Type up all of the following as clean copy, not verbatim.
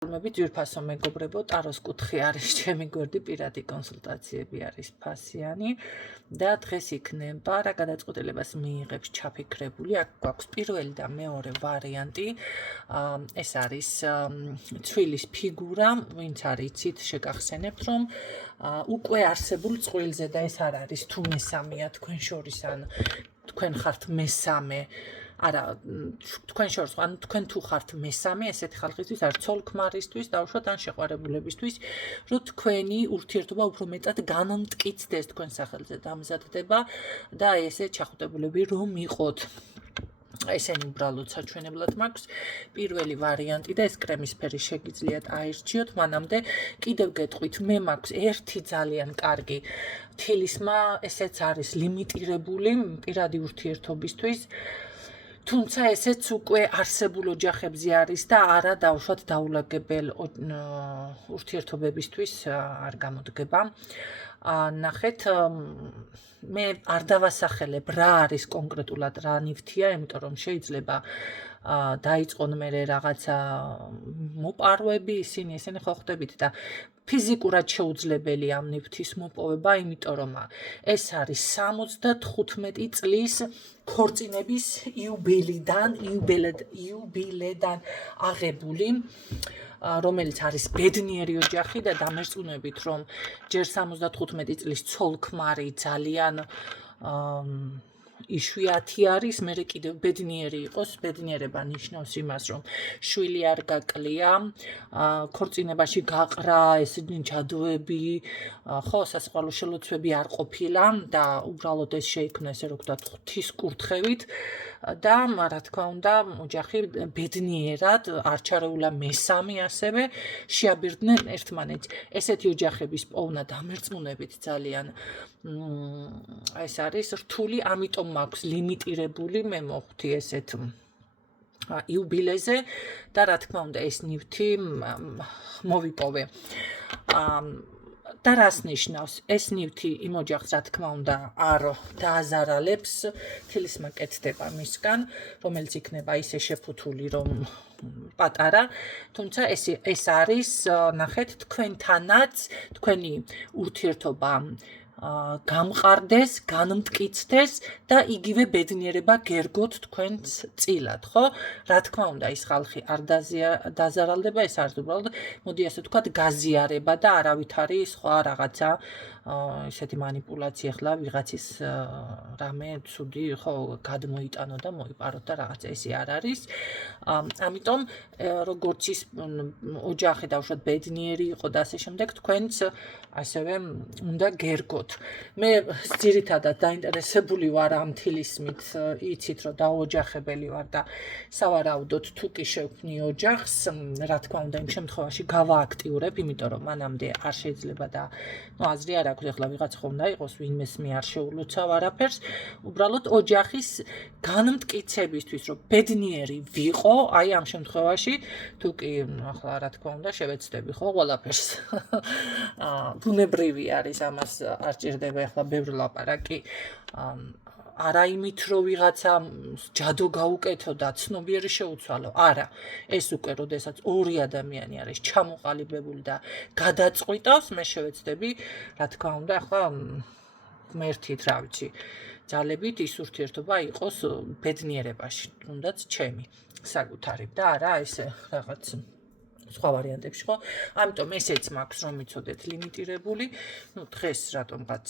მებით ძვირფასო მეგობრებო, ტაროს კუთხე არის ჩემი გვერდი, პირადი კონსულტაციები არის ფასიანი და დღეს იქნება რა გადაწყვეტილებას მიიღებს ჩაფიქრებული. აქ გვაქვს პირველი და მეორე ვარიანტი. ეს არის ცვილის ფიგურა, ვინც არის იცით, შეგახსენებთ, რომ უკვე არსებულ წყვილზე და ეს არ არის თუ მესამეა თქვენ შორის, ან თქვენ ხართ მესამე. არა, თქვენ შორის, ანუ თქვენ თუ ხართ მესამე, ესეთი ხალხისთვის, არ ცოლ-ქმარისთვის, დავუშვათ ან შეყვარებულებისთვის, რომ თქვენი ურთიერთობა უფრო მეტად განმტკიცდეს თქვენ სახელზე დამზადდება და ესე ჩახუტებულები რომ იყოთ. ესენი უბრალოდ საჩვენებლად მაქვს. პირველი ვარიანტი და ეს კრემისფერი შეგიძლიათ აირჩიოთ, მანამდე კიდევ გეტყვით, მე მაქვს ერთი ძალიან კარგი თილისმა, ესეც არის ლიმიტირებული პირადი ურთიერთობისთვის. თუმცა ესეც უკვე არსებულ ოჯახებზე არის და არა დავუშვათ დაულაგებელ ურთიერთობებისთვის არ გამოდგება. ნახეთ, მე არ დავასახელებ რა არის კონკრეტულად რა ნივთია, იმიტომ რომ შეიძლება დაიწყონ მე რაღაცა მოპარვები, ისინი ხო ხვდებით და ფიზიკურად შეუძლებელი ამ ნივთის მოპოვება, იმიტომ რომ ეს არის 75 წლის ქორწინების იუბილედან აღებული, რომელიც არის ბედნიერი ოჯახი და დამერწმუნებით, რომ ჯერ 75 წლის ცოლ-ქმარი ძალიან იშვიათი არის, მე კიდევ ბედნიერი იყოს. ბედნიერება ნიშნავს იმას, რომ შვილი არ გაკლია, ქორწინებაში გაყრა, ესენი ჯადოები, ხო, სასიყვარულო შელოცვები არ ყოფილა და უბრალოდ ეს შეიქმნა, ესე რომ ვთქვათ, ღვთის კურთხევით და რა თქმა უნდა, ოჯახი ბედნიერად, არჩარეულა მესამე ასევე შეაბირდნენ ერთმანეთს. ესეთი ოჯახების პოვნა დამერწმუნებით ძალიან ეს არის რთული, ამიტომ მაქვს ლიმიტირებული, მე მოხვდი ესეთ იუბილეზე და რა თქმა უნდა ეს ნივთი მოვიპოვე. და რას ნიშნავს? ეს ნივთი იმ ოჯახს რა თქმა უნდა არ დააზარალებს, თილისმა კეთდება მისგან, რომელიც იქნება ისე შეფუთული, რომ პატარა, თუმცა ეს არის, ნახეთ, თქვენთანაც თქვენი ურთიერთობა გამყარდეს, განმტკიცდეს და იგივე ბედნიერება გერგოთ თქვენს წილად, ხო? რა თქმა უნდა, ის ხალხი არ დაზარალდება, ეს არის უბრალოდ, მოდი ასე ვთქვათ, გაზიარება და არავითარი სხვა რაღაცა ესეთი манипуляცია ახლა ვიღაცის რამე ცუდი ხო გადმოიტანო და მოიპაროთ და რაღაცა ესე არ არის. ამიტომ როგორც ის ოჯახი დავუშვათ ბედნიერი იყო და ასე შემდეგ, თქვენც ასევე უნდა გერგოთ. მე ძირითადად დაინტერესებული ვარ ამ თილისმით, იცით რომ დაუოჯახებელი ვარ და სავარაუდოდ თუ კი შევქმნი ოჯახს, რა თქმა უნდა იმ შემთხვევაში გავააქტიურებ, იმიტომ რომ მანამდე არ შეიძლება და აზრი არ აქვს, ახლა ვიღაც ხომ უნდა იყოს, ვინმეს მე არ შეულოცავ არაფერს, უბრალოდ ოჯახის განმტკიცებისთვის, რომ ბედნიერი ვიყო, აი ამ შემთხვევაში, თუ კი ახლა რა თქმა უნდა შევეცდები ხო ყველაფერს. ბუნებრივი არის, ამას არ ჭირდება ახლა ბევრი ლაპარაკი. არა იმით, რომ ვიღაცა ჯადო გაუკეთო და ცნობიერი შეუცვალო. არა, ეს უკვე როდესაც ორი ადამიანი არის ჩამოყალიბებული და გადაწყვიტავს, მე შევეცდები, რა თქმა უნდა, ახლა ღმერთით, რა ვიცი, ძალებით ის ურთიერთობა იყოს ბედნიერებაში, თუნდაც ჩემი საკუთარი და არა ესე რაღაც სხვა ვარიანტებში, ხო? ამიტომ ესეც მაქვს, რომ იცოდეთ, ლიმიტირებული. დღეს რატომღაც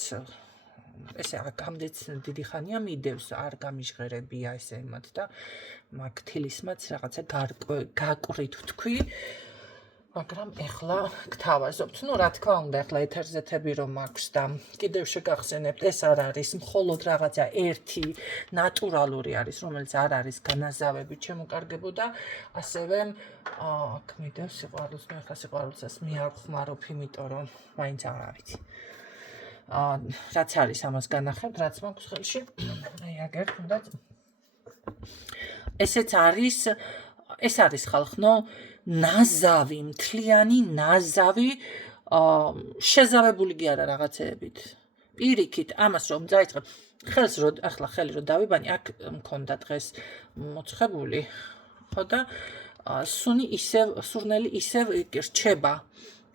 ესე ამდეც დიდი ხანია მიდევს, არ გამიჟღერებია ესე იმათ და მაგ თილისმაც რაღაცა გაკვირით ვთქვი, მაგრამ ეხლა გთავაზობთ. რა თქმა უნდა, ეხლა ეთერზეთები რომ მაქვს და კიდევ შეგახსენებთ, ეს არ არის მხოლოდ რაღაცა ერთი ნატურალური არის, რომელიც არ არის განაზავებით შემოკარგებო და ასევე აქ მიდევს სიყვარულს, მე ხა სიყვარულსაც მე არ ვხმარობ, იმიტომ რომ მაინც არ ვიცი. რაც არის ამას განახებთ, რაც მაქვს ხელში. აი აგერ თუნდაც ესეც არის, ეს არის ხალხნო ნაზავი, მთლიანი ნაზავი, შეზავებული კი არა რაღაცეებით. პირიქით ამას რომ დაიწყებ, ხელს ახლა ხელი რომ დავიბანი, აქ მქონდა დღეს მოცხებული, ხო და სურნელი ისევ რჩება.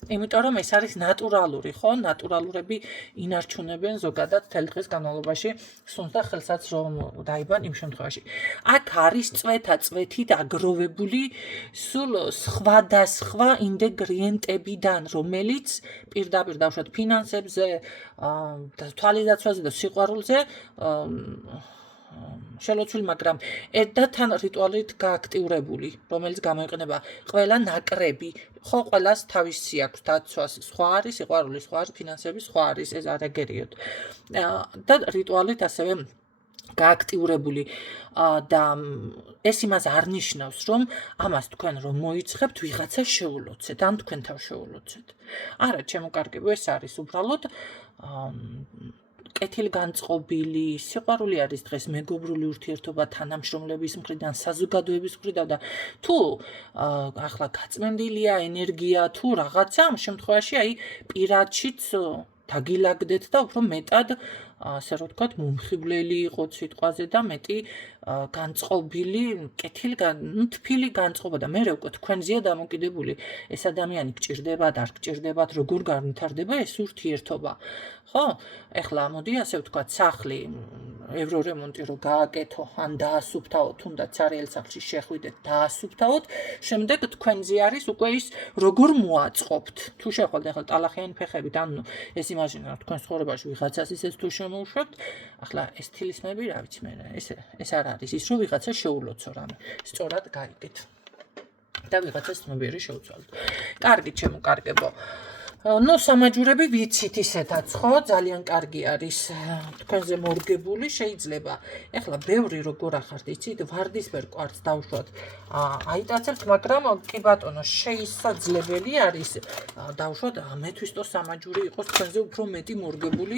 იმიტომ რომ ეს არის ნატურალური, ხო? ნატურალურები ინარჩუნებენ ზოგადად მთელი დღის განმავლობაში სუნს და ხელსაც რომ დაიბან იმ შემთხვევაში. აქ არის წვეთით აგროვებული სულ სხვადასხვა ინგრედიენტებიდან, რომელიც პირდაპირ დავუშვათ ფინანსებზე, თვალიდაცვაზე და სიყვარულზე შელოცული, მაგრამ და თან რიტუალით გააქტიურებული, რომელიც გამოიყენება ყველა ნაკრები, ხო, ყველას თავისი აქვს დაცვას, სხვა არის სიყვარული, სხვა არის ფინანსები, სხვა არის ეს არაგერიოდ. და რიტუალით ასევე გააქტიურებული და ეს იმას არ ნიშნავს, რომ ამას თქვენ რომ მოიწყებთ, ვიღაცა შეულოცეთ, ან თქვენ თავ შეულოცეთ. არა, ჩემო კარგებო, ეს არის უბრალოდ კეთილგანწყობილი, სიყვარული არის დღეს მეგობრული ურთიერთობა თანამშრომლების მხრიდან, საზოგადოების მხრიდან და თუ ახლა გაწმენდილია ენერგია თუ რაღაცა, ამ შემთხვევაში აი პირადშიც დაგილაგდეთ და უფრო მეტად ასე რომ ვთქვათ, მომხიბვლელი იყოთ სიტყვაზე და მეტი განწყობილი, თბილი განწყობა და მე უკვე თქვენზეა დამოკიდებული ეს ადამიანი გჭირდებათ, არ გჭირდებათ, როგორ განვითარდება ეს ურთიერთობა. ხო? ეხლა მოდი ასე ვთქვათ, სახლი ევრორემონტი რო გააკეთო, ან დაასუფთავოთ, თუნდაც ცარიელ სახლში შეხვიდეთ, დაასუფთავოთ, შემდეგ თქვენზე არის უკვე ის როგორ მოაწყობთ. თუ შეხვალთ ახლა ტალახიანი ფეხებით, ანუ ეს იმაჟინე რა თქვენ ცხოვრებაში ვიღაცას ისეს თუ შემოუშვებთ, ახლა ეს თილისმები რა ვიცი მე, ეს არ არის ის რომ ვიღაცა შეულოცო რამე, სწორად გაიგეთ. და ვიღაცას ცნობიერი შეუცვალოთ. კარგი, ჩემო კარგებო. ნუ სამაჯურები ვიცით ისეთაც, ხო? ძალიან კარგი არის თქვენზე მორგებული, შეიძლება. ეხლა ბევრი როგორ ახართ, იცით, ვარდისფერ კვარცს დავუშვათ, აიტაცებთ, მაგრამ კი ბატონო, შეისაძლებელი არის დავუშვათ, მეთვისტო სამაჯური იყოს თქვენზე უფრო მეტი მორგებული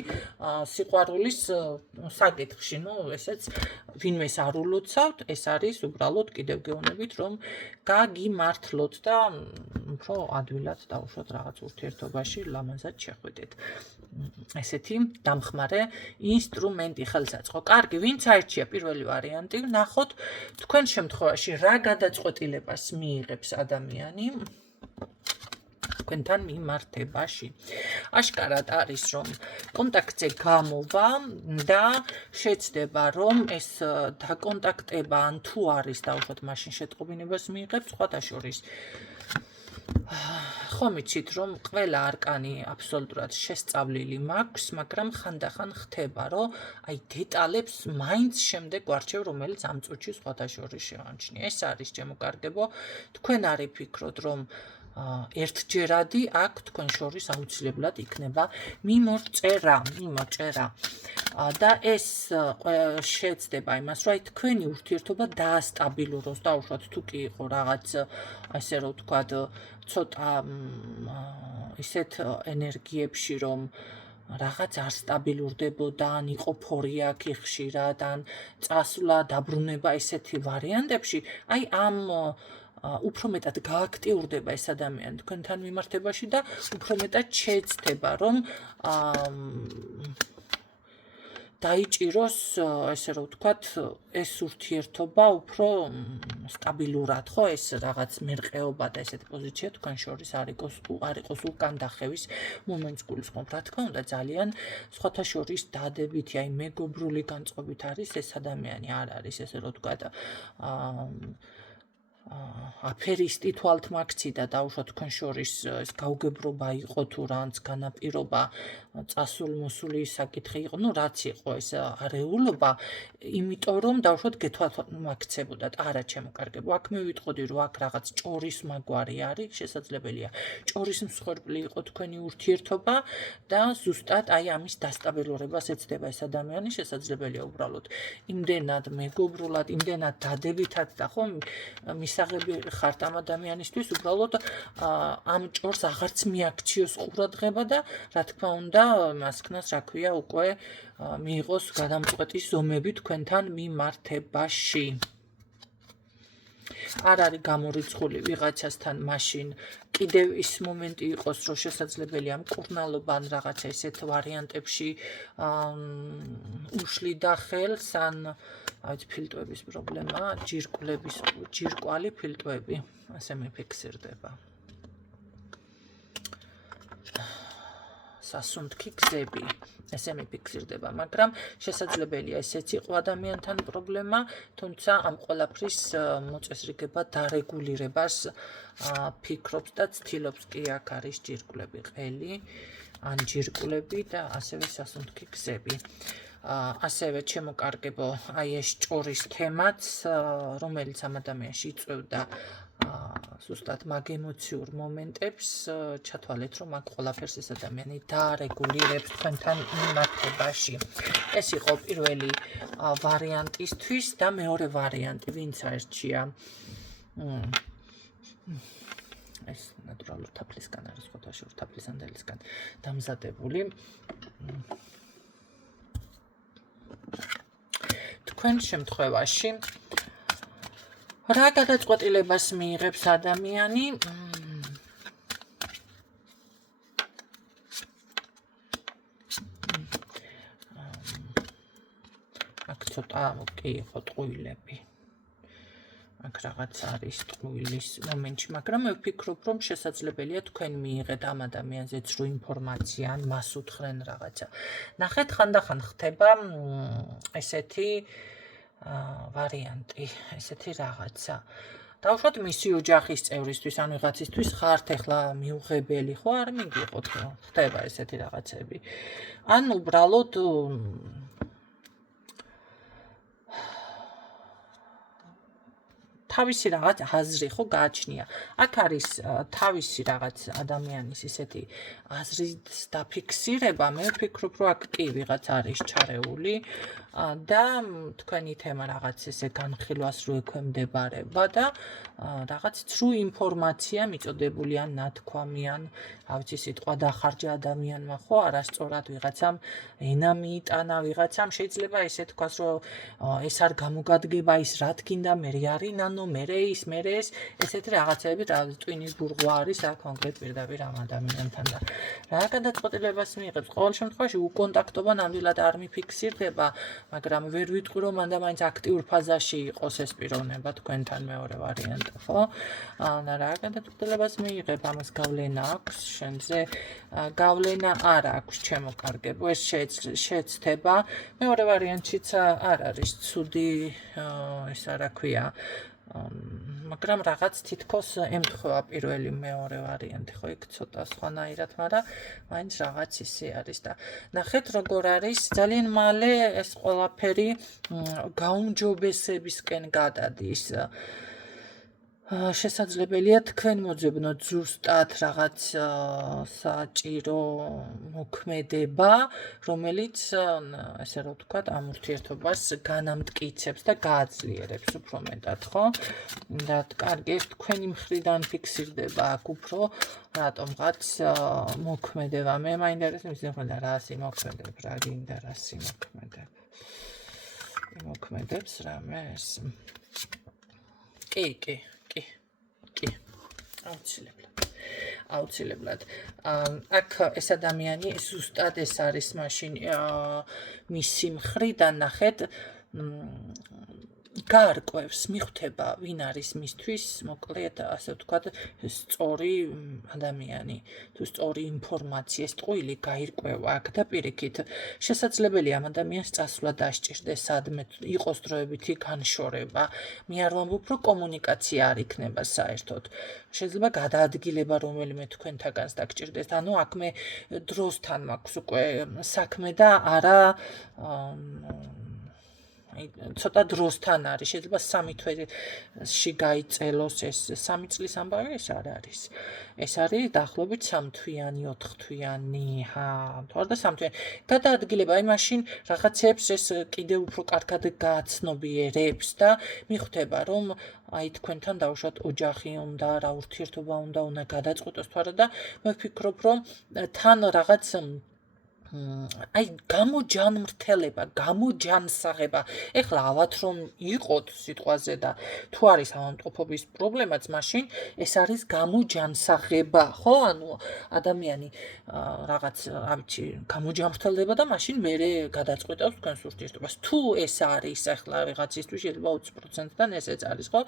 სიყვარულის საკითხში. ნუ ესეც ვინმეს არ ულოცავთ, ეს არის უბრალოდ კიდევ გეუბნებით, რომ გაგიმართლოთ და უფრო ადვილად დავუშვათ რაღაც ურთიერთობაში ლამაზად შეხვიდეთ. ესეთი დამხმარე ინსტრუმენტი ხელსაწყო. კარგი, ვინც აირჩია პირველი ვარიანტი, ნახოთ თქვენ შემთხვევაში რა გადაწყვეტილებას მიიღებს ადამიანი თქვენთან მიმართებაში. აშკარად არის, რომ კონტაქტზე გამოვა და შეცდება, რომ ეს დაკონტაქტება ან თუ არის დავუშვათ, მაშინ შეტყობინებას მიიღებს, სხვათა შორის ხომ იცით, რომ ყველა არკანი აბსოლუტურად შესწავლილი მაქვს, მაგრამ ხანდახან ხდება, რომ აი დეტალებს მაინც შემდეგ ვარჩევ, რომელიც ამ წუთში სხვათა შორის შევამჩნია. ეს არის ჩემო კარგებო, თქვენ არ იფიქროთ, რომ ერთჯერადი აქ თქვენ შორის აუცილებლად იქნება მიმოწერა და ეს შეეცდება იმას, რომ აი თქვენი ურთიერთობა დაასტაბილუროს, დავუშვათ, თუ კი იყო რაღაც ასე რომ ვთქვათ, ცოტა ისეთ ენერგიებში, რომ რაღაც არ სტაბილურდებოდა, ან იყო ფორიაქი ხშირად, ან წასვლა, დაბრუნება ესეთი ვარიანტებში, აი ამ უფრო მეტად გააქტიურდება ეს ადამიანი თქვენთან მიმართებაში და უფრო მეტად შეეცდება, რომ დაიჭიროს, ესე რომ ვთქვათ, ეს ურთიერთობა უფრო სტაბილურად, ხო, ეს რაღაც მერყეობა და ესეთი პოზიცია თქვენ შორის არ იყოს უკან დახევის მომენტს გულისხმობ. რა თქმა უნდა, ძალიან სხვათა შორის დადებითი, აი მეგობრული განწყობით არის ეს ადამიანი, არ არის ესე რომ ვთქვათ, აფერისტი თვალთმაქცი და დავუშვათ თქვენ შორის ეს გაუგებრობა იყო თუ რაც განაპირობა წასულ-მოსული საკითხი იყო, ნუ რაც იყო ეს არეულობა, იმიტომ რომ დავუშვათ გეთვალთმაქცებოდათ. არა, ჩემო კარგებო, აქ მე ვიტყოდი, რომ აქ რაღაც ჭორის მაგვარი არის, შესაძლებელია ჭორის მსხვერპლი იყო თქვენი ურთიერთობა და ზუსტად აი ამის დასტაბილურებას ეცდება ეს ადამიანი, შესაძლებელია უბრალოდ იმდენად მეგობრულად, იმდენად დადებითად და ხო მისაღები ხართ ამ ადამიანისთვის, უბრალოდ ამ ჭორს აღარც მიაქციოს ყურადღება და რა თქმა უნდა მას ქნას, რა ქვია, უკვე მიიღოს გადამწყვეტი ზომები თქვენთან მიმართებაში. არ არის გამორიცხული ვიღაცასთან მაშინ კიდევ ის მომენტი იყოს რომ შესაძლებელია მკურნალობა ან რაღაცა ისეთ ვარიანტებში უშლიდა ხელს ან ფილტვების პრობლემა ჯირკვალი ფილტვები ასე მიფიქსირდება სასუნთქი გზები ესე მიფიქსირდება, მაგრამ შესაძლებელია ესეც იყო ადამიანთან პრობლემა, თუმცა ამ ყველაფრის მოწესრიგება დარეგულირებას ფიქრობს და ცდილობს კი აქ არის ჯირკვლები ყელი, ან ჯირკვლები და ასევე სასუნთქი გზები. ასევე ჩემოკარგებო აი ეს ჭორის თემაც, რომელიც ამ ადამიანში იწვევდა ზუსტად მაგ ემოციურ მომენტებს ჩათვალეთ რომ აქ ყველაფერს ეს ადამიანი დაარეგულირებს თქვენთან მიმართებაში. ეს იყო პირველი ვარიანტისთვის და მეორე ვარიანტი ვინც აერჩია ეს ნატურალურ თაფლისგან არის ხოთაში თაფლისანდელისგან დამზადებული. თქვენ შემთხვევაში რა გადაწყვეტილებას მიიღებს ადამიანი? აქ ცოტა კი იყო ტყუილები. აქ რაღაც არის ტყუილის მომენტში, მაგრამ მე ვფიქრობ, რომ შესაძლებელია თქვენ მიიღეთ ამ ადამიანზე ძრო ინფორმაცია ან მას უთხრენ რაღაცა. ნახეთ, ხანდახან ხდება ესეთი ვარიანტი, ესეთი რაღაცა. დავუშვათ მისი ოჯახის წევრისთვის, ან ვიღაცისთვის ხართ ახლა მიუღებელი, ხო, არ მიგიყოთ, ხდება ესეთი რაღაცები. ან უბრალოდ თავისი რაღაც აზრი ხო გააჩნია. აქ არის თავისი რაღაც ადამიანის ესეთი აზრის დაფიქსირება, მე ვფიქრობ, რომ აქ კი ვიღაც არის ჩარეული და თქვენი თემა რაღაც ესე განხილვას რო ექვემდებარება და რაღაც ძრო ინფორმაცია მიწოდებული ან ნათქვამი ან რა ვიცი სიტყვა დახარჯა ადამიანმა ხო არასწორად ვიღაცამ ენა მიიტანა ვიღაცამ შეიძლება ესე თქვას რომ ეს არ გამოგადგება ის რა თქინდა მე არის ნანო მე ეს ესეთი რაღაცები რა ტვინის ბურღვა არის აქ კონკრეტ პირდაპირ ამ ადამიანთან და რა გადაწყვეტილებას მიიღებს ყოველ შემთხვევაში უკონტაქტობა ნამდვილად არ მიფიქსირდება მაგრამ ვერ ვიტყვი რომ მანდა მაინც აქტიურ ფაზაში იყოს ეს პიროვნება თქვენთან მეორე ვარიანტი ხო და რა გადაწყვეტილებას მიიღებ ამას გავლენა აქვს შენზე გავლენა არ აქვს ჩემოკარგებო ეს შეცდება მეორე ვარიანტშიც არ არის ცუდი ეს რა ქვია მაგრამ რაღაც თითქოს ემთხვევა პირველი მეორე ვარიანტი ხო იქ ცოტა სხვანაირად მაგრამ მაინც რაღაც ისე არის და ნახეთ როგორ არის ძალიან მალე ეს ყველაფერი გაუმჯობესებისკენ გადადის შესაძლებელია თქვენ მოძებნოთ ზუსტად რაღაც საჭირო მოქმედება რომელიც ესე რომ ვთქვათ ამ ურთიერთობას განამტკიცებს და გააძლიერებს უფრო მეტად ხო და კარგი ეს თქვენი მხრიდან ფიქსირდება აქ უფრო რატომღაც მოქმედება მე მაინტერესებს მისდევნა რა ასე მოქმედებ რა გინდა რა ასე მოქმედებს რამე ეს კი აუცილებლად აქ ეს ადამიანი ზუსტად ეს არის მაშინ მისი მხრიდან ნახეთ გაარკვევს მიხვდება ვინ არის მისთვის მოკლედ ასე ვთქვათ სწორი ადამიანი თუ სწორი ინფორმაცია ეს ტყუილი გაირკვევა აქ და პირიქით შესაძლებელია ამ ადამიანს წასვლა დასჭირდეს სადმე იყოს დროებითი განშორება მე არ ვამბობ რომ კომუნიკაცია არ იქნება საერთოდ შეიძლება გადაადგილება რომელიმე თქვენთაგანს დაგჭირდეს ანუ აქ მე დროსთან მაქვს უკვე საქმე და არა ცოტა დროსთან არის შეიძლება 3 თვეში გაიწელოს ეს 3 წლის ამბავი ეს არ არის ეს არის დაახლოებით 3 თვიანი 4 თვიანი თორ და 3 თვიანი გადაადგილება აი მაშინ რაღაცებს ეს კიდევ უფრო კარგად გააცნობიერებს და მიხვდება რომ აი თქვენთან დავუშვათ ოჯახი უნდა რა ურთიერთობა უნდა გადაწყვეტოს თუ არა და მე ვფიქრობ რომ თან რაღაც აი გამოჯანმრთელება, გამოჯანსაღება. ეხლა ავათ რომ იყოთ სიტყვაზე და თუ არის ავადმყოფობის პრობლემაც, მაშინ ეს არის გამოჯანსაღება, ხო? ანუ ადამიანი რაღაც, არ ვიცი, გამოჯანმრთელდება და მაშინ მერე გადაწყვეტავს თქვენს ურთიერთობას. თუ ეს არის ახლა ვიღაცისთვის შეიძლება 20%-დან ესეც არის, ხო?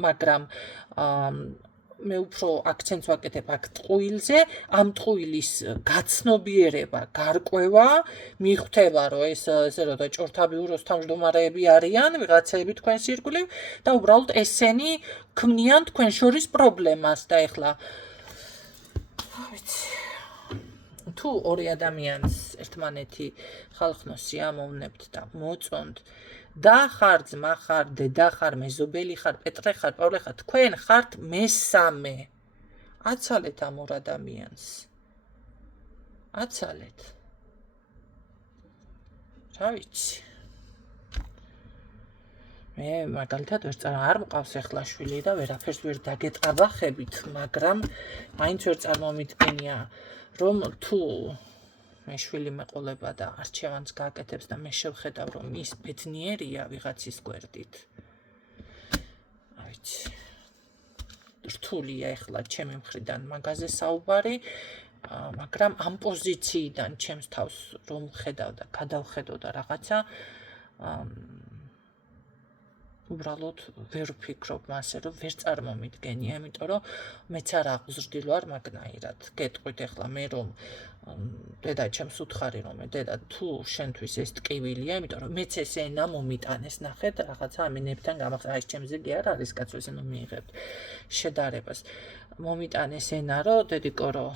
მაგრამ მე უფრო აქცენტს ვაკეთებ აქ ტყუილზე, ამ ტყუილის გაცნობიერება, გარკვევა, მიხვდება, რომ ეს ესე რომ ჭორთაბიუროს თავმჯდომარეები არიან, ვიღაცები თქვენს ირგვლივ და უბრალოდ ესენი ქმნიან თქვენ შორის პრობლემას და ეხლა თუ ორი ადამიანს ერთმანეთი ხალხნოს სიამოვნებთ და მოწონთ და ხარ ძმა ხარ, დედა ხარ, მეზობელი ხარ, პეტრე ხარ, პავლე ხარ, თქვენ ხართ მესამე. აცალეთ ამ ორ ადამიანს. აცალეთ. რა ვიცი. მე მაგალითად არ მყავს ახლა შვილი და ვერაფერს ვერ დაგეტყაბახებით, მაგრამ მაინც ვერ წარმომიდგენია რომ თუ მე შვილი მეყოლება და არჩევანს გააკეთებს და მე შევხედავ რომ ის ბედნიერია ვიღაცის გვერდით. რა ვიცი. რთულია ახლა ჩემი მხრიდან მაგაზე საუბარი, მაგრამ ამ პოზიციიდან ჩემს თავს რომ ხედავ და გადავხედო და რაღაცა უბრალოდ ვერ ვფიქრობ მასე, რომ ვერ წარმომიდგენია, იმიტომ რომ მეც არ აღვზრდილ ვარ მაგნაირად. გეტყვით ახლა მე რომ დედა ჩემს უთხარი რომ დედა თუ შენთვის ეს ტკივილია, იმიტომ რომ მეც ეს ენა მომიტანეს, ნახეთ, რაღაცა ამინებთან გამახსენე, აი ჩემზე კი არ არის კაცო ესე რომ მიიღებთ შედარებას. მომიტანეს ენა რომ დედიკო რომ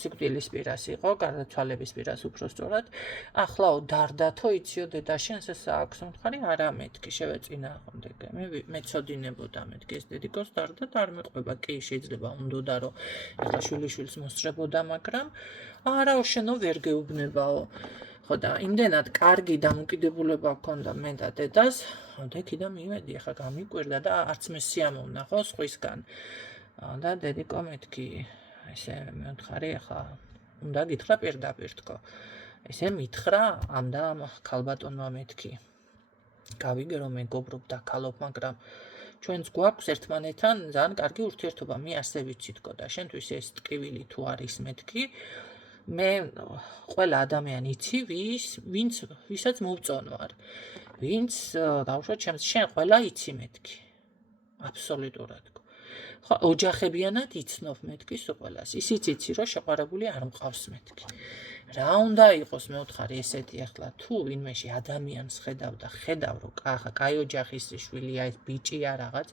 სიკვდილის პირას იყო, გარდაცვალების პირას უფრო სწორად. ახლაო დარდათო იციო დედა შენს ეს აქვს, მხარი არა მეთქი, შევეწინააღმდეგე. მე მეწოდინებოდა მეთქი ეს დედიკოს დარდათ არ მეყვება, კი შეიძლება უნდოდა რომ ახლა შვილიშვილს მოსწრებოდა, მაგრამ არაო შენო ვერ გეუბნებაო. ხო და იმდენად კარგი დამოკიდებულება ჰქონდა მე და დედას, და იქიდან მივედი, ახლა გამიკვირდა და არც მე სიამოვნა ხო სხვისგან. და დედიკო მეთქი ესე მე ვთხარი ახლა უნდა გითხრა პირდაპირ თქო. ესე მითხრა ამ და ამ ქალბატონმა მეთქი. გავიგე რომ მეგობრობ და ქალობ, მაგრამ ჩვენც გვაქვს ერთმანეთთან ძალიან კარგი ურთიერთობა. მე ასე ვიცი თქო და შენთვის ეს ტკივილი თუ არის მეთქი, მე ყველა ადამიანი იცი, ვისაც მოვწონ ვარ. ვინც დავუშვათ შენ ყველა იცი მეთქი. აბსოლუტურად. ხო, ოჯახებიანად იცნობ მეთქი სულ ყველას. ისიც იცი რომ შეყვარებული არ მყავს მეთქი. რა უნდა იყოს მე ვთხარი ესეთი ახლა თუ ვინმეში ადამიანს ხედავ და ხედავ რომ კაი ოჯახის შვილია ეს ბიჭია რაღაც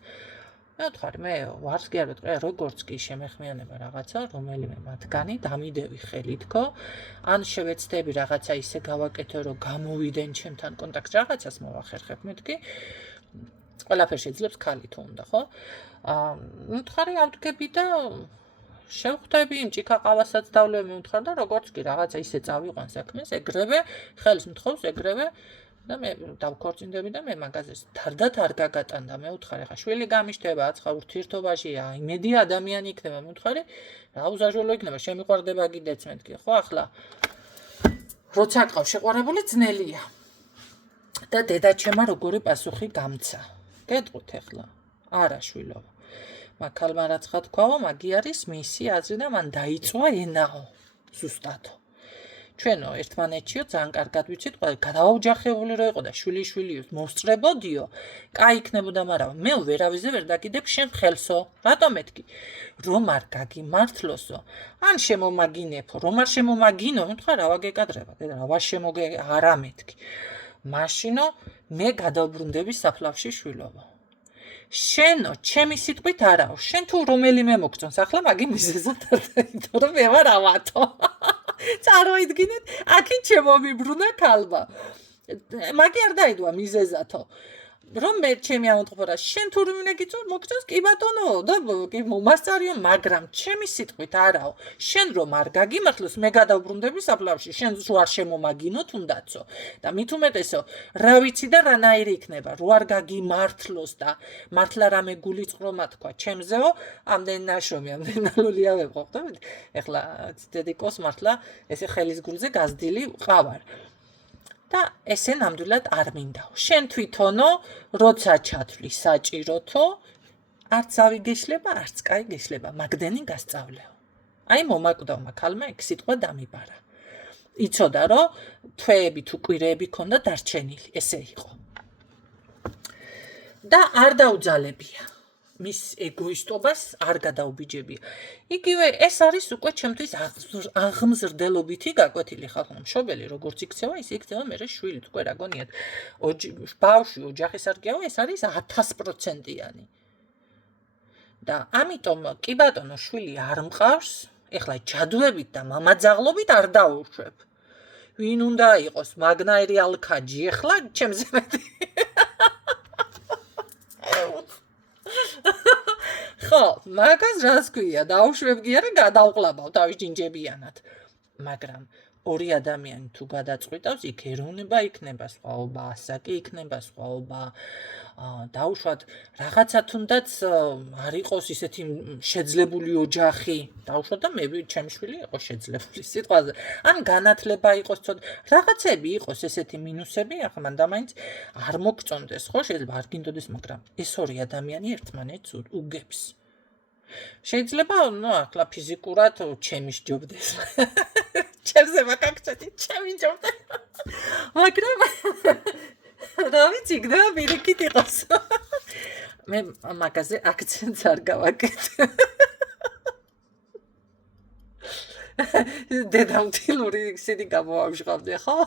მე ვთხარი მე ვარს კი არ ვიტყვი როგორც კი შემეხმიანება რაღაცა რომელიმე მათგანი დამიდევი ხელითქო ან შევეცდები რაღაცა ისე გავაკეთო რომ გამოვიდენ ჩემთან კონტაქტში რაღაცას მოვახერხებ მეთქი ყველაფერს შეძლებს ქალი თუ უნდა ხო ვთხარი ავდგები და შევხვდები იმ ჭიქაყავასაც დავლევ მე ვთხარ და როგორც კი რაღაცა ისე წავიყვან საქმეს ეგრევე ხელს მთხოვს ეგრევე და მე დავქორწინდები და მე მაგაზეს თარდათ არ გაგატანდა მე ვთხარი ხა შვილი გამიშთება აცხა ურთიერთობაში იმედი ადამიანი იქნება მე ვთხარი რა უზაჟველო იქნება შემიყვარდება კიდეც მეთქი ხო ახლა როცა ყავს შეყვარებული ძნელია და დედა ჩემა როგორი პასუხი გამცა გეტყვით ახლა არა შვილო მაქალმა რაცხა თქვაო, მაგი არის მისი აზრი და მან დაიწვა ენაო, ზუსტადო. ჩვენო ერთმანეთშიო ძალიან კარგად ვიცით, გადააოჯახებული რო იყო და შვილი-შვლიოს მოსწრებოდიო, კაი იქნებოდა, მაგრამ მე ვერავიზე ვერ დაკიდებ შენ ხელსო. რატომ მეთქი? რომ არ გაგიმართლოსო, ან შემომაგინებო, რომ არ შემომაგინო, მე თქვა რა ვაგეკადრება, დედა, რა შემოგე არა მეთქი. მაშინო მე გადავბრუნდები საფლავში შვილობო. შენო, ჩემი სიტყვით არაო, შენ თუ რომელიმე მოგწონს, ახლა მაგი მიზეზად არ დაიდო, რომ მე ვარ ავათო. წარმოიდგინეთ, აქ ჩემომიბრუნა ქალბა. მაგი არ დაიდვა მიზეზათო. რომ მე ჩემი ამოტყობა რა შენ თუ რმინე გიწევ მოგწევს კი ბატონო და კი მომასწარიო მაგრამ ჩემი სიტყვით არაო შენ რომ არ გაგიმართლოს მე გადავბრუნდები საფლავში შენ რო არ შემომაგინო თუნდაცო და მით უმეტესო რა ვიცი და რანაირი იქნება რო არ გაგიმართლოს და მართლა რამე გულიწყრომა თქვა ჩემზეო ამდენი ნაშრომი ამდენი ნალულიავებ ხო ხვდებით ეხლა დედიკოს მართლა ესე ხელის გულზე გაზდილი ყავარ და ესე ნამდვილად არ მინდაო. შენ თვითონო, როცა ჩათვლი საჭიროთო, არც ავი გეშლება, არც კაი გეშლება, მაგდენი გასწავლეო. აი მომაკვდავმა ქალმა ეგ სიტყვა დამიბარა. იცოდა, რომ თვეები თუ კვირეები ქონდა დარჩენილი, ესე იყო. და არ დაუძალებია. მის ეგოისტობას არ გადაუბიჯებია. იგივე ეს არის უკვე ჩემთვის აღმზრდელობითი გაკვეთილი ხალხო. მშობელი როგორც იქცევა, ის იქცევა მერე შვილი თქვენ რა გონიათ. ბავშვი ოჯახის არგიაო, ეს არის 1000%-იანი. და ამიტომ კი ბატონო შვილი არ მყავს, ეხლა ჯადუებით და მამაძაღლობით არ დაუშვებ. ვინ უნდა იყოს მაგნაირი ალქაჯი ეხლა ჩემზე მეტი. ხო, მაგას რას ქვია, დაუშვებ კი არა, გადავყლაბავ თავის ჯინჯებიანად. მაგრამ ორი ადამიანი თუ გადაწყვიტავს, იქ ეროვნება იქნება სხვაობა, ასაკი იქნება სხვაობა. დაუშვათ რაღაცა თუნდაც არ იყოს ისეთი შეძლებული ოჯახი. დაუშვათ და მე ჩემი შვილი იყო შეძლებული სიტყვაზე. ან განათლება იყოს ცოტა, რაღაცები იყოს ესეთი მინუსები, ახლა მანდამაინც არ მოგწონდეს, ხო, შეიძლება არ გინდოდეს, მაგრამ ეს ორი ადამიანი ერთმანეთს უგებს. შეიძლება, ნუ ახლა ფიზიკურად ჩემი სჯობდეს. ჩემზე მაგაკცეთი, ჩემი ჯობდეს. მაგრამ რა ვიცი, გდება პირიქით იყოს. მე მაგაზე აქცენტს არ გავაკეთე. დედამთილური ისინი გამოამჟღავნე, ხო?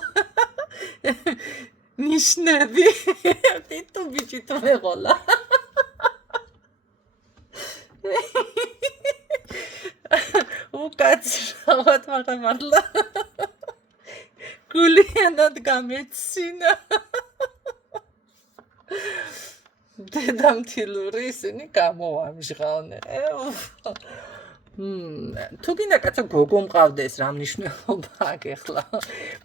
ნიშნები. თითო ბიჭი თუ მეღოლა. უკაცრავად მაგრამ მართლა. გულიანად გამეცინა. დედამთილური ისინი გამოამჟღავნე. თუ გინდა კაცო გოგო მყავდეს რა მნიშვნელობა აქვს ახლა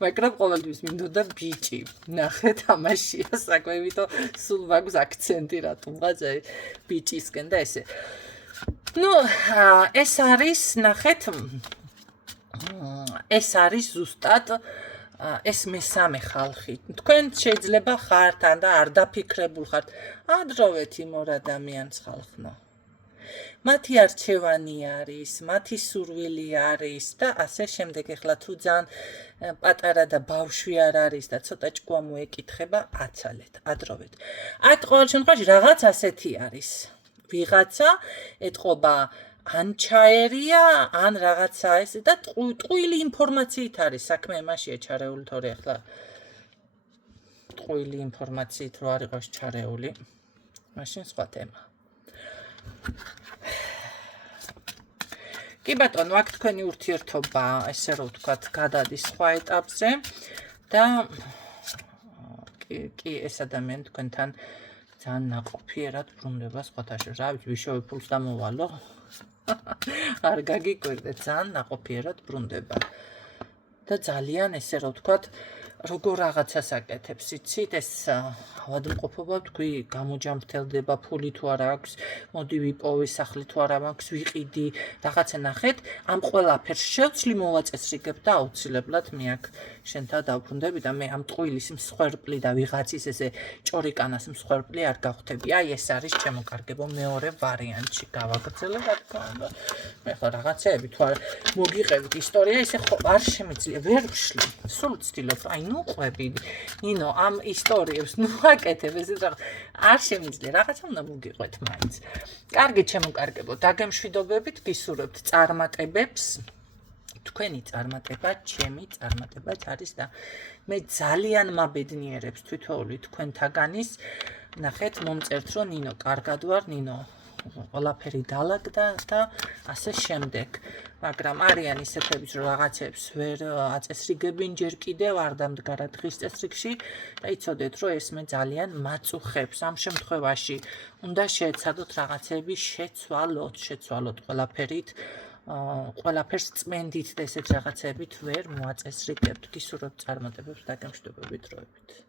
მაგრამ ყოველთვის მინდოდა ბიჭი ნახეთ ამაშია საკვებითო სულ მაქვს აქცენტი რატომღაც ბიჭისკენ და ესე ნუ ეს არის ნახეთ ეს არის ზუსტად ეს მესამე ხალხი თქვენ შეიძლება ხართ ან და არ დაფიქრებულ ხართ ადროვეთ იმ ორ ადამიანს ხალხნო მათი არჩევანი არის, მათი სურვილი არის და ასე შემდეგ. ეხლა თუ ძალიან პატარა და ბავშვი არ არის და ცოტა ჭკუა მოეკითხება, აცალეთ, ადროვეთ. აი ყოველ შემთხვევაში რაღაც ასეთი არის. ვიღაცა ეთყობა ან ჩაერია, ან რაღაცა ეს და ტყუილი ინფორმაციით არის საქმე იმაშია ჩარეული თორე ეხლა ტყუილი ინფორმაციით რო არ იყოს ჩარეული. მაშინ სხვა თემა. კი ბატონო, აქ თქვენი ურთიერთობა, ესე რომ ვთქვათ, გადადის სხვა ეტაპზე და კი ეს ადამიანი თქვენთან ძალიან ნაყოფიერად ბრუნდება სხვათაშორ. რა ვიცი, ვიშოვე ფულს დამოვალო. არ გაგიკვირდეთ, ძალიან ნაყოფიერად ბრუნდება. და ძალიან ესე რომ ვთქვათ, როგორ რაღაცას აკეთებს, იცით, ეს ავადმყოფობა თქვი, გამოჯამრთელდება, ფული თუ არა აქვს, მოდი ვიპოვე, სახლი თუ არა მაქვს, ვიყიდი, რაღაცა ნახეთ, ამ ყველაფერს შევცვლი მოვაწესრიგებ და აუცილებლად მე აქ შენთან დავბრუნდები და მე ამ ტყუილის მსხვერპლი და ვიღაცის ესე ჭორიკანას მსხვერპლი არ გავხდები. აი ეს არის ჩემო კარგებო მეორე ვარიანტში გავაგრძელე რა თქმა უნდა. მე ხო რაღაცეები თუ არ მოგიყევით ისტორია, ესე არ შემიძლია, ვერ ვშლი. სულ ვცდილობ, აი ნუ ყვები, ნინო ამ ისტორიებს ნუ აკეთებ ესე არ შემიძლია, რაღაცა უნდა მოგიყვეთ მაინც. კარგი ჩემო კარგებო, დაგემშვიდობებით, გისურვებთ წარმატებებს. თქვენი წარმატება, ჩემი წარმატებაც არის და მე ძალიან მაბედნიერებს თითოეული თქვენთაგანის. ნახეთ, მომწერთ რომ ნინო კარგად ვარ, ნინო ყველაფერი დაალაგდა და ასე შემდეგ. მაგრამ არიან ისეთებიც, რომ რაღაცებს ვერ აწესრიგებინ ჯერ კიდევ არ დამდგარა დღის წესრიგში და იცოდეთ, რომ ეს მე ძალიან მაწუხებს. ამ შემთხვევაში უნდა შეეცადოთ რაღაცები შეცვალოთ ყველაფერით. ყველაფერს წმენდით და ესეთ რაღაცებით ვერ მოაწესრიგებთ. გისურვებთ წარმატებებს და გემშვიდობებით დროებით.